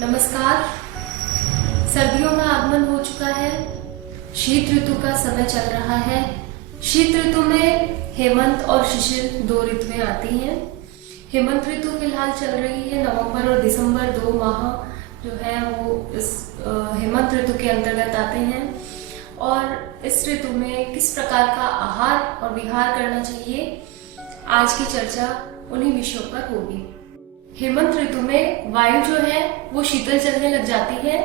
नमस्कार। सर्दियों का आगमन हो चुका है, शीत ऋतु का समय चल रहा है। शीत ऋतु में हेमंत और शिशिर दो ऋतुएं आती हैं। हेमंत ऋतु फिलहाल चल रही है, नवंबर और दिसंबर 2 माह जो है वो इस हेमंत ऋतु के अंतर्गत आते हैं। और इस ऋतु में किस प्रकार का आहार और विहार करना चाहिए, आज की चर्चा उन्हीं विषयों पर होगी। हेमंत ऋतु में वायु जो है वो शीतल चलने लग जाती है,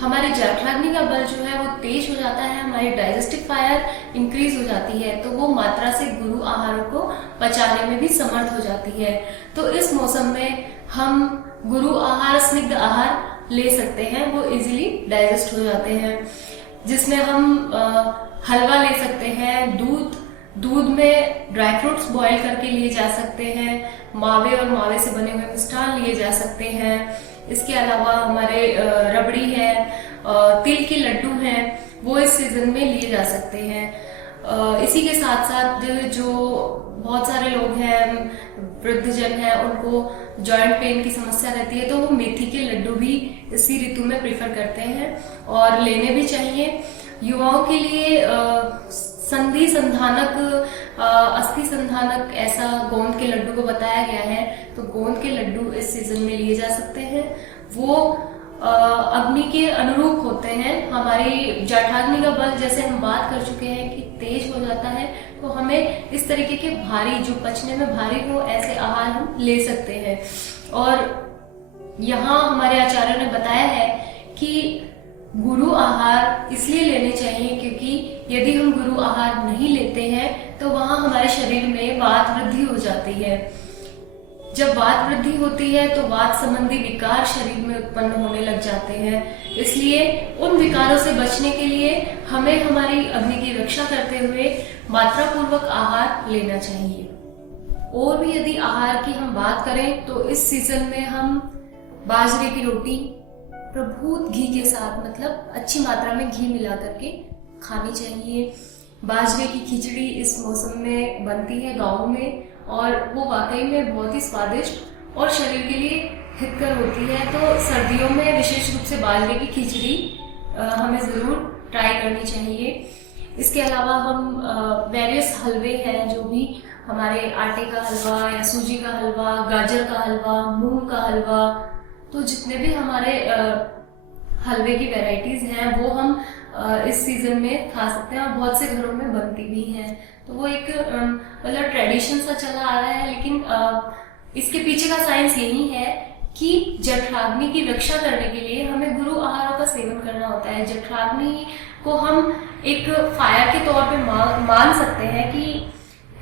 हमारी जठराग्नि का बल जो है वो तेज हो जाता है, हमारी डाइजेस्टिव फायर इंक्रीज हो जाती है, तो वो मात्रा से गुरु आहारों को पचाने में भी समर्थ हो जाती है। तो इस मौसम में हम गुरु आहार, स्निग्ध आहार ले सकते हैं, वो इजीली डाइजेस्ट हो जाते हैं, जिसमें हम हलवा ले सकते हैं, दूध में ड्राई फ्रूट्स बॉईल करके लिए जा सकते हैं, मावे और मावे से बने हुए मिष्ठान लिए जा सकते हैं। इसके अलावा हमारे रबड़ी है, तिल के लड्डू हैं, वो इस सीजन में लिए जा सकते हैं। इसी के साथ साथ जो बहुत सारे लोग हैं, वृद्धजन हैं, उनको जॉइंट पेन की समस्या रहती है, तो वो मेथी के लड्डू भी इसी ऋतु में प्रेफर करते हैं और लेने भी चाहिए। युवाओं के लिए संधि संधानक, अस्थि संधानक ऐसा गोंद के लड्डू को बताया गया है, तो गोंद के लड्डू इस सीजन में लिए जा सकते हैं। वो अग्नि के अनुरूप होते हैं। हमारी जठराग्नि का बल, जैसे हम बात कर चुके हैं कि तेज हो जाता है, तो हमें इस तरीके के भारी, जो पचने में भारी हो, ऐसे आहार हम ले सकते हैं। और यहाँ हमारे आचार्यों ने बताया है कि गुरु आहार इसलिए लेने चाहिए क्योंकि यदि हम गुरु आहार नहीं लेते हैं तो वहां हमारे शरीर में वात वृद्धि हो जाती है। जब वात वृद्धि होती है तो वात संबंधी विकार शरीर में उत्पन्न होने लग जाते हैं। इसलिए उन विकारों से बचने के लिए हमें हमारी अग्नि की रक्षा करते हुए मात्रा पूर्वक आहार लेना चाहिए। और भी यदि आहार की हम बात करें तो इस सीजन में हम बाजरे की रोटी प्रभूत घी के साथ, मतलब अच्छी मात्रा में घी मिला करके खानी चाहिए। बाजरे की खिचड़ी इस मौसम में बनती है गाँव में, और वो वाकई में बहुत ही स्वादिष्ट और शरीर के लिए हितकर होती है। तो सर्दियों में विशेष रूप से बाजरे की खिचड़ी हमें जरूर ट्राई करनी चाहिए। इसके अलावा हम वेरियस हलवे हैं, जो भी हमारे आटे का हलवा या सूजी का हलवा, गाजर का हलवा, मूंग का हलवा, तो जितने भी हमारे हलवे की वैरायटीज हैं वो हम इस सीजन में खा सकते हैं, और बहुत से घरों में बनती भी हैं। तो वो एक मतलब ट्रेडिशन सा चला आ रहा है, लेकिन इसके पीछे का साइंस यही है कि जठराग्नि की रक्षा करने के लिए हमें गुरु आहारों का सेवन करना होता है। जठराग्नि को हम एक फायर के तौर पे मान सकते हैं कि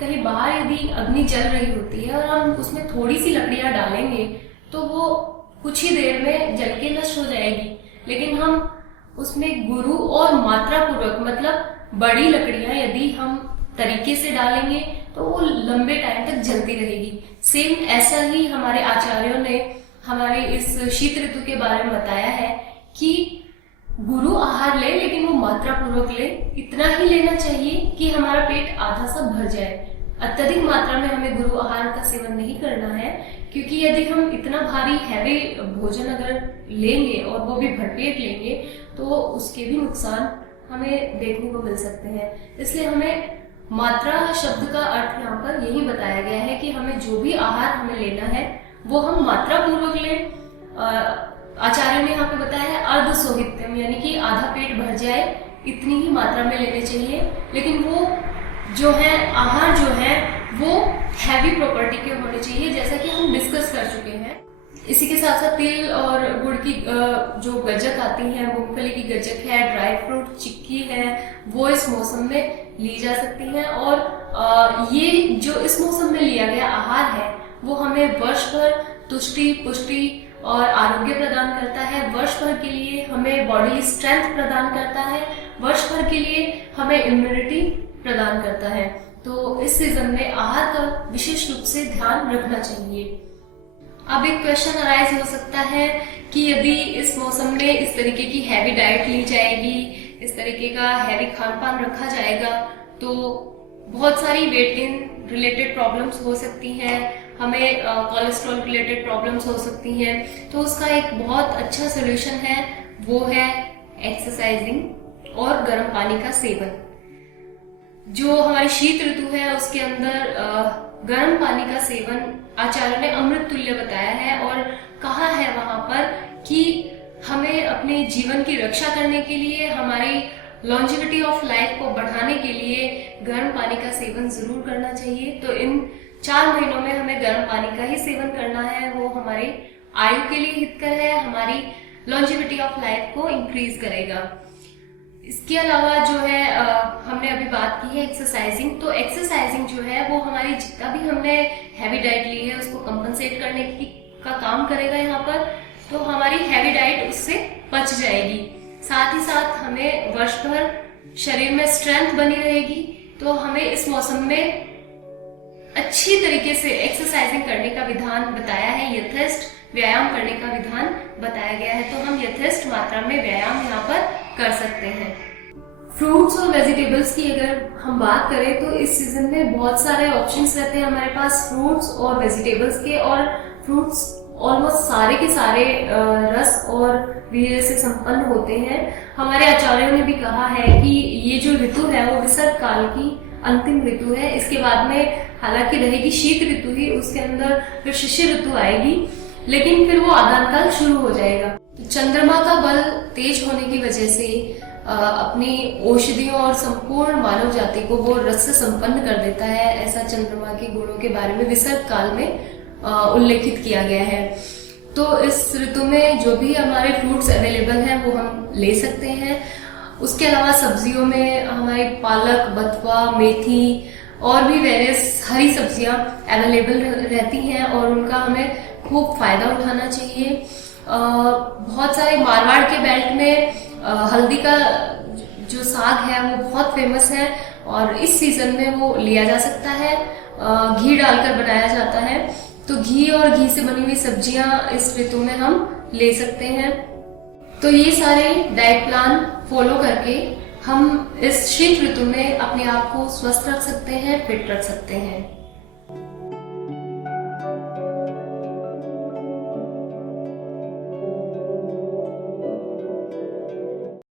कहीं बाहर यदि अग्नि जल रही होती है और हम उसमें थोड़ी सी लकड़ियां डालेंगे तो वो कुछ ही देर में जल के नष्ट हो जाएगी, लेकिन हम उसमें गुरु और मात्रा पूर्वक, मतलब बड़ी लकड़ियां यदि हम तरीके से डालेंगे तो वो लंबे टाइम तक जलती रहेगी। सेम ऐसा ही हमारे आचार्यों ने हमारे इस शीत ऋतु के बारे में बताया है कि गुरु आहार ले, लेकिन वो मात्रा पूर्वक ले। इतना ही लेना चाहिए कि हमारा पेट आधा सा भर जाए। अत्यधिक मात्रा में हमें गुरु आहार का सेवन नहीं करना है, क्योंकि यदि हम इतना भारी हैवी भोजन अगर लेंगे और वो भी भरपेट लेंगे तो उसके भी नुकसान हमें देखने को मिल सकते हैं। इसलिए हमें मात्रा शब्द का अर्थ यहाँ पर यही बताया गया है कि हमें जो भी आहार हमें लेना है वो हम मात्रा पूर्वक लें। आचार्य ने यहाँ पे बताया है अर्ध सोहित्यम, यानी कि आधा पेट भर जाए इतनी ही मात्रा में लेने चाहिए। लेकिन वो जो है आहार जो है वो हैवी प्रॉपर्टी के होने चाहिए, जैसा कि हम डिस्कस कर चुके हैं। इसी के साथ साथ तिल और गुड़ की जो गज्जक आती है, मूंगफली की गज्जक है, ड्राई फ्रूट चिक्की है, वो इस मौसम में ली जा सकती है। और ये जो इस मौसम में लिया गया आहार है वो हमें वर्ष भर तुष्टि, पुष्टि और आरोग्य प्रदान करता है। वर्ष भर के लिए हमें बॉडी स्ट्रेंथ प्रदान करता है, वर्ष भर के लिए हमें इम्यूनिटी प्रदान करता है। तो इस सीजन में आहार का विशेष रूप से ध्यान रखना चाहिए। अब एक क्वेश्चन अराइज हो सकता है कि यदि इस मौसम में इस तरीके की हैवी डाइट ली जाएगी, इस तरीके का हैवी खान पान रखा जाएगा, तो बहुत सारी वेट गेन रिलेटेड प्रॉब्लम्स हो सकती हैं। हमें कोलेस्ट्रॉल रिलेटेड प्रॉब्लम्स हो सकती हैं, तो उसका एक बहुत अच्छा सोल्यूशन है, वो है एक्सरसाइजिंग और गर्म पानी का सेवन। जो हमारी शीत ऋतु है उसके अंदर गर्म पानी का सेवन आचार्य ने अमृत तुल्य बताया है, और कहा है वहां पर कि हमें अपने जीवन की रक्षा करने के लिए, हमारी लॉन्जिविटी ऑफ लाइफ को बढ़ाने के लिए गर्म पानी का सेवन जरूर करना चाहिए। तो इन 4 महीनों में हमें गर्म पानी का ही सेवन करना है, वो हमारी आयु के लिए हितकर है, हमारी लॉन्जिविटी ऑफ लाइफ को इंक्रीज करेगा। इसके अलावा जो है हमने अभी बात की है एक्सरसाइजिंग, तो एक्सरसाइजिंग जो है वो हमारी जितना भी हमने हैवी डाइट ली है उसको कंपनसेट करने का काम करेगा यहाँ पर। तो हमारी हैवी डाइट उससे बच जाएगी, साथ ही साथ हमें वर्ष भर शरीर में स्ट्रेंथ बनी रहेगी। तो हमें इस मौसम में अच्छी तरीके से एक्सरसाइजिंग करने का विधान बताया है, यथेष्ट व्यायाम करने का विधान बताया गया है। तो हम यथेष्ट मात्रा में व्यायाम यहाँ पर कर सकते हैं। फ्रूट्स और वेजिटेबल्स की अगर हम बात करें तो इस सीजन में बहुत सारे ऑप्शंस रहते हैं हमारे पास फ्रूट्स और वेजिटेबल्स के, और फ्रूट्स ऑलमोस्ट सारे के सारे रस और वीर्य से संपन्न होते हैं। हमारे आचार्यों ने भी कहा है कि ये जो ऋतु है वो विसर्ग काल की अंतिम ऋतु है। इसके बाद में हालांकि रहेगी शीत ऋतु ही, उसके अंदर फिर शिशिर ऋतु आएगी, लेकिन फिर वो आदान काल शुरू हो जाएगा। तो चंद्रमा का बल तेज होने की वजह से अपनी औषधियों और संपूर्ण मानव जाति को वो रस से संपन्न कर देता है, ऐसा चंद्रमा के गुणों के बारे में विसर्ग काल में उल्लेखित किया गया है। तो इस ऋतु में जो भी हमारे फ्रूट्स अवेलेबल हैं वो हम ले सकते हैं। उसके अलावा सब्जियों में हमारी पालक, बथुआ, मेथी और भी वेरियस हरी सब्जियां अवेलेबल रहती हैं, और उनका हमें खूब फायदा उठाना चाहिए। बहुत सारे मारवाड़ के बेल्ट में हल्दी का जो साग है वो बहुत फेमस है, और इस सीजन में वो लिया जा सकता है। घी डालकर बनाया जाता है, तो घी और घी से बनी हुई सब्जियां इस ऋतु में हम ले सकते हैं। तो ये सारे डाइट प्लान फॉलो करके हम इस शीत ऋतु में अपने आप को स्वस्थ रख सकते हैं, फिट रख सकते हैं।